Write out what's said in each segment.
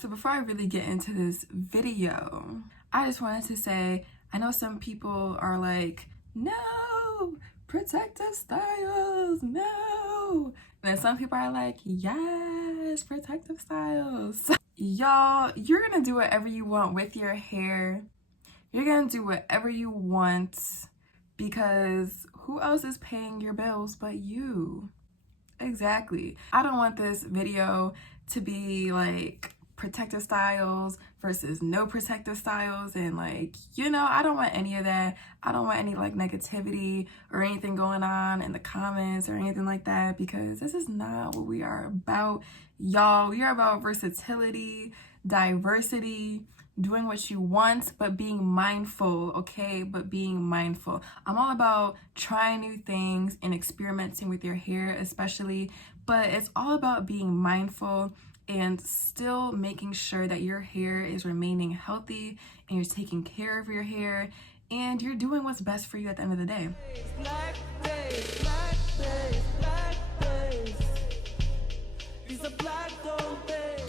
So before I really get into this video, I just wanted to say, I know some people are like, no, protective styles, no. And then some people are like, yes, protective styles. Y'all, you're gonna do whatever you want with your hair. You're gonna do whatever you want because who else is paying your bills but you? Exactly. I don't want this video to be like protective styles versus no protective styles, and like, I don't want any of that. I don't want any like negativity or anything going on in the comments or anything like that, because this is not what we are about, y'all. We are about versatility, diversity, doing what you want, but being mindful, okay? But being mindful. I'm all about trying new things and experimenting with your hair especially, but it's all about being mindful and still making sure that your hair is remaining healthy and you're taking care of your hair and you're doing what's best for you at the end of the day. Black days, black days, black days. These are black gold days.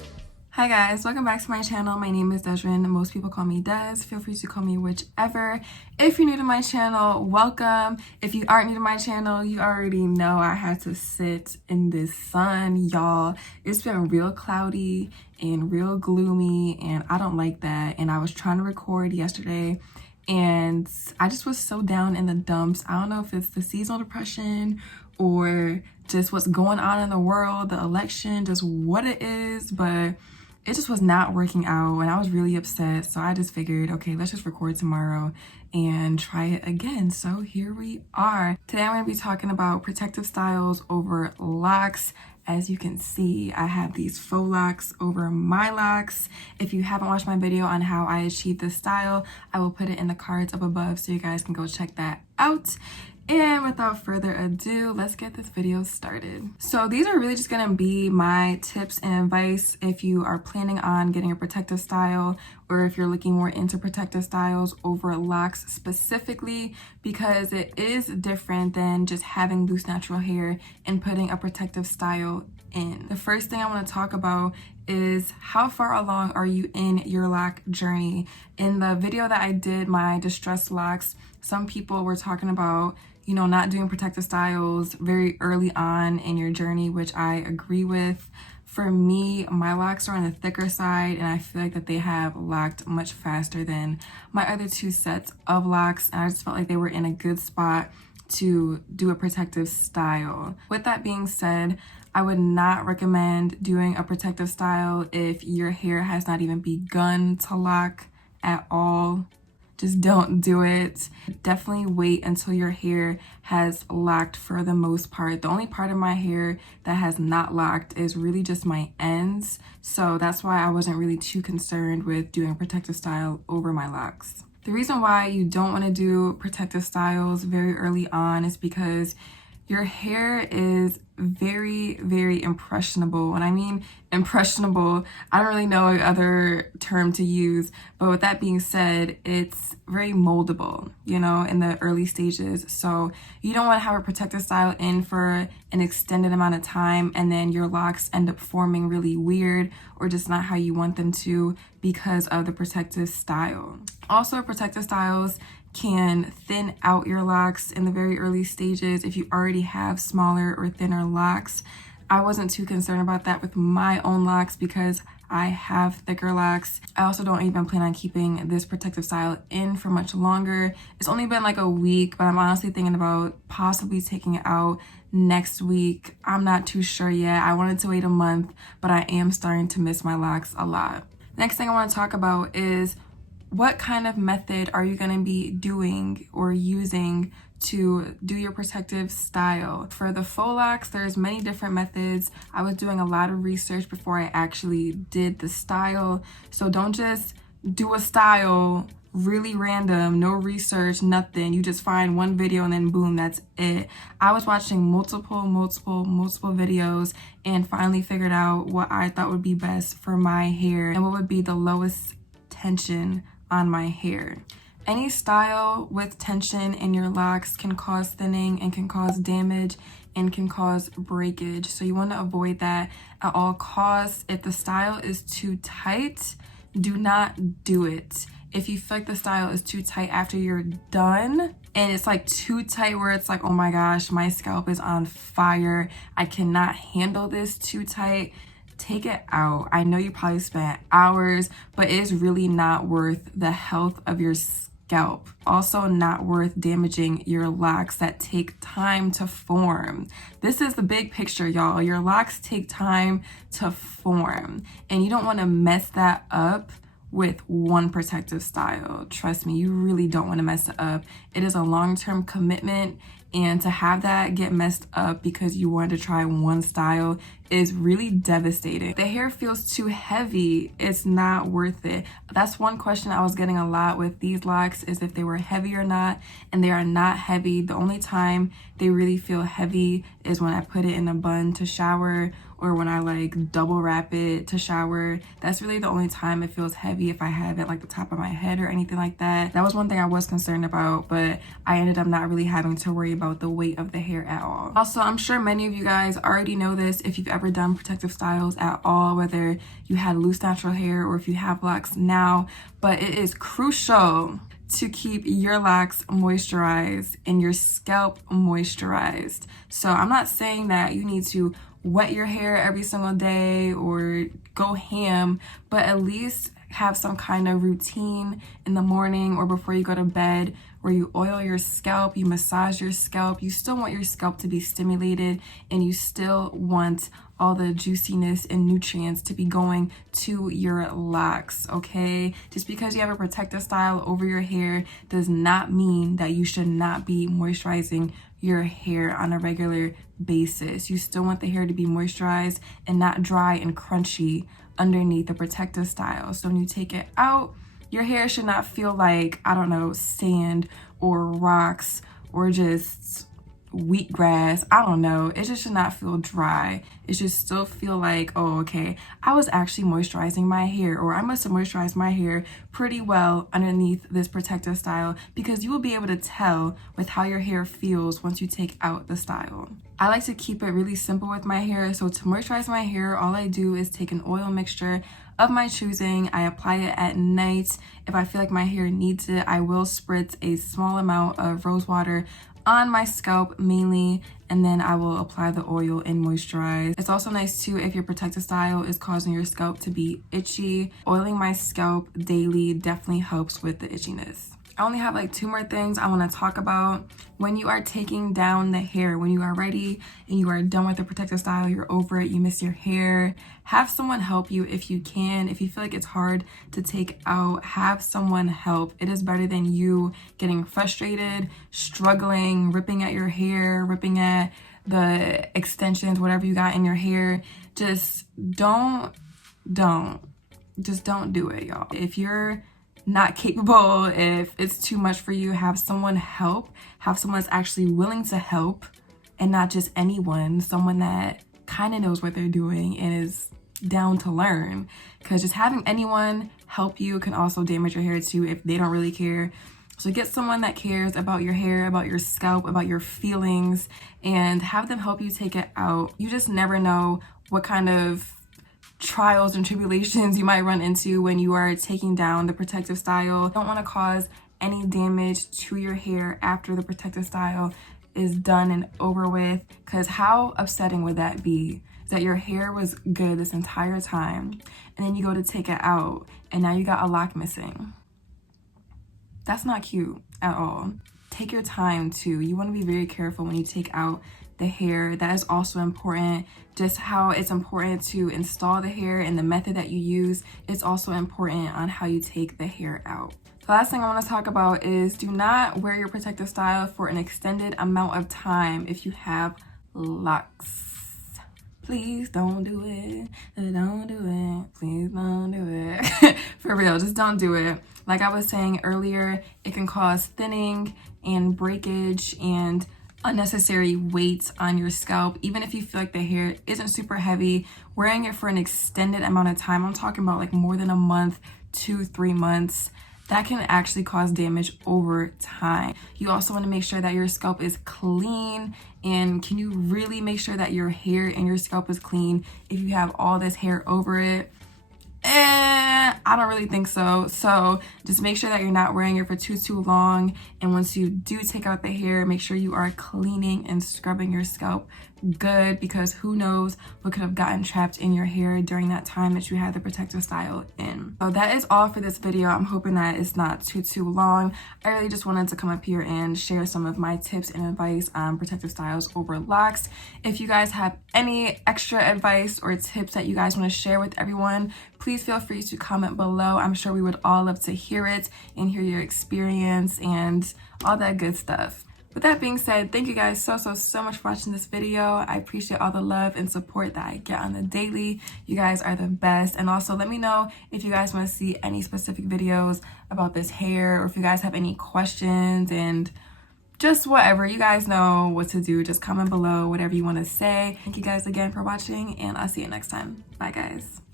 Hi guys, welcome back to my channel. My name is Deszren. Most people call me Des. Feel free to call me whichever. If you're new to my channel, welcome. If you aren't new to my channel, you already know I had to sit in this sun, y'all. It's been real cloudy and real gloomy, and I don't like that. And I was trying to record yesterday, and I just was so down in the dumps. I don't know if it's the seasonal depression or just what's going on in the world, the election, just what it is, but it just was not working out and I was really upset. So I just figured, okay, let's just record tomorrow and try it again. So here we are. Today I'm going to be talking about protective styles over locks. As you can see, I have these faux locks over my locks. If you haven't watched my video on how I achieved this style, I will put it in the cards up above so you guys can go check that out. And without further ado, let's get this video started. So these are really just gonna be my tips and advice if you are planning on getting a protective style, or if you're looking more into protective styles over locks specifically, because it is different than just having loose natural hair and putting a protective style in. The first thing I want to talk about is how far along are you in your lock journey. In the video that I did, my distressed locks, some people were talking about not doing protective styles very early on in your journey, which I agree with. For me, my locks are on the thicker side and I feel like that they have locked much faster than my other two sets of locks, and I just felt like they were in a good spot to do a protective style. With that being said, I would not recommend doing a protective style if your hair has not even begun to lock at all. Just don't do it. Definitely wait until your hair has locked for the most part. The only part of my hair that has not locked is really just my ends. So that's why I wasn't really too concerned with doing a protective style over my locks. The reason why you don't want to do protective styles very early on is because your hair is very, very impressionable. When I mean impressionable, I don't really know a other term to use, but with that being said, it's very moldable, in the early stages. So you don't want to have a protective style in for an extended amount of time and then your locks end up forming really weird or just not how you want them to because of the protective style. Also, protective styles can thin out your locks in the very early stages if you already have smaller or thinner locks. I wasn't too concerned about that with my own locks because I have thicker locks. I also don't even plan on keeping this protective style in for much longer. It's only been like a week, but I'm honestly thinking about possibly taking it out next week. I'm not too sure yet. I wanted to wait a month, but I am starting to miss my locks a lot. Next thing I want to talk about is what kind of method are you going to be doing or using to do your protective style? For the faux locks, there's many different methods. I was doing a lot of research before I actually did the style. So don't just do a style really random, no research, nothing. You just find one video and then boom, that's it. I was watching multiple videos and finally figured out what I thought would be best for my hair and what would be the lowest tension on my hair. Any style with tension in your locks can cause thinning and can cause damage and can cause breakage. So you want to avoid that at all costs. If the style is too tight, do not do it. If you feel like the style is too tight after you're done and it's like too tight where it's like, oh my gosh, my scalp is on fire, I cannot handle this too tight, take it out. I know you probably spent hours, but it is really not worth the health of your scalp. Also not worth damaging your locks that take time to form. This is the big picture, y'all. Your locks take time to form and you don't want to mess that up with one protective style. Trust me, you really don't want to mess it up. It is a long-term commitment, and to have that get messed up because you wanted to try one style is really devastating. The hair feels too heavy, it's not worth it. That's one question I was getting a lot with these locks, is if they were heavy or not, and they are not heavy. The only time they really feel heavy is when I put it in a bun to shower, or when I like double wrap it to shower. That's really the only time it feels heavy, if I have it like the top of my head or anything like that. That was one thing I was concerned about, but I ended up not really having to worry about the weight of the hair at all. Also, I'm sure many of you guys already know this if you've ever done protective styles at all, whether you had loose natural hair or if you have locks now, but it is crucial to keep your locks moisturized and your scalp moisturized. So I'm not saying that you need to wet your hair every single day or go ham, but at least have some kind of routine in the morning or before you go to bed where you oil your scalp, you massage your scalp. You still want your scalp to be stimulated, and you still want all the juiciness and nutrients to be going to your locks, okay? Just because you have a protective style over your hair does not mean that you should not be moisturizing your hair on a regular basis. You still want the hair to be moisturized and not dry and crunchy underneath the protective style. So when you take it out, your hair should not feel like, I don't know, sand or rocks or just wheatgrass. I don't know. It just should not feel dry. It should still feel like, oh, okay, I was actually moisturizing my hair, or I must have moisturized my hair pretty well underneath this protective style, because you will be able to tell with how your hair feels once you take out the style. I like to keep it really simple with my hair. So to moisturize my hair, all I do is take an oil mixture of my choosing. I apply it at night. If I feel like my hair needs it, I will spritz a small amount of rose water on my scalp mainly, and then I will apply the oil and moisturize. It's also nice too if your protective style is causing your scalp to be itchy. Oiling my scalp daily definitely helps with the itchiness. I only have like 2 more things I want to talk about. When you are taking down the hair, when you are ready and you are done with the protective style, you're over it, you miss your hair, have someone help you if you can. If you feel like it's hard to take out, have someone help. It is better than you getting frustrated, struggling, ripping at your hair, ripping at the extensions, whatever you got in your hair. Just don't do it, y'all. If you're not capable, if it's too much for you, have someone help. Have someone that's actually willing to help, and not just anyone, someone that kind of knows what they're doing and is down to learn. Because just having anyone help you can also damage your hair too if they don't really care. So get someone that cares about your hair, about your scalp, about your feelings, and have them help you take it out. You just never know what kind of trials and tribulations you might run into when you are taking down the protective style. You don't want to cause any damage to your hair after the protective style is done and over with, because how upsetting would that be? That your hair was good this entire time and then you go to take it out and now you got a lock missing. That's not cute at all. Take your time too. You want to be very careful when you take out the hair. That is also important. Just how it's important to install the hair and the method that you use, it's also important on how you take the hair out. The last thing I want to talk about is do not wear your protective style for an extended amount of time if you have locks. Please don't do it. Don't do it. Please don't do it. For real, just don't do it. Like I was saying earlier, it can cause thinning and breakage and unnecessary weight on your scalp. Even if you feel like the hair isn't super heavy, wearing it for an extended amount of time, I'm talking about like more than a month, 2-3 months, that can actually cause damage over time. You also want to make sure that your scalp is clean. And can you really make sure that your hair and your scalp is clean if you have all this hair over it? I don't really think so. So just make sure that you're not wearing it for too long. And once you do take out the hair, make sure you are cleaning and scrubbing your scalp good, because who knows what could have gotten trapped in your hair during that time that you had the protective style in. So that is all for this video. I'm hoping that it's not too long. I really just wanted to come up here and share some of my tips and advice on protective styles over LOCS. If you guys have any extra advice or tips that you guys want to share with everyone, please feel free to comment below. I'm sure we would all love to hear it and hear your experience and all that good stuff. With that being said, thank you guys so much for watching this video. I appreciate all the love and support that I get on the daily. You guys are the best. And also let me know if you guys want to see any specific videos about this hair, or if you guys have any questions, and just whatever. You guys know what to do. Just comment below whatever you want to say. Thank you guys again for watching, and I'll see you next time. Bye guys.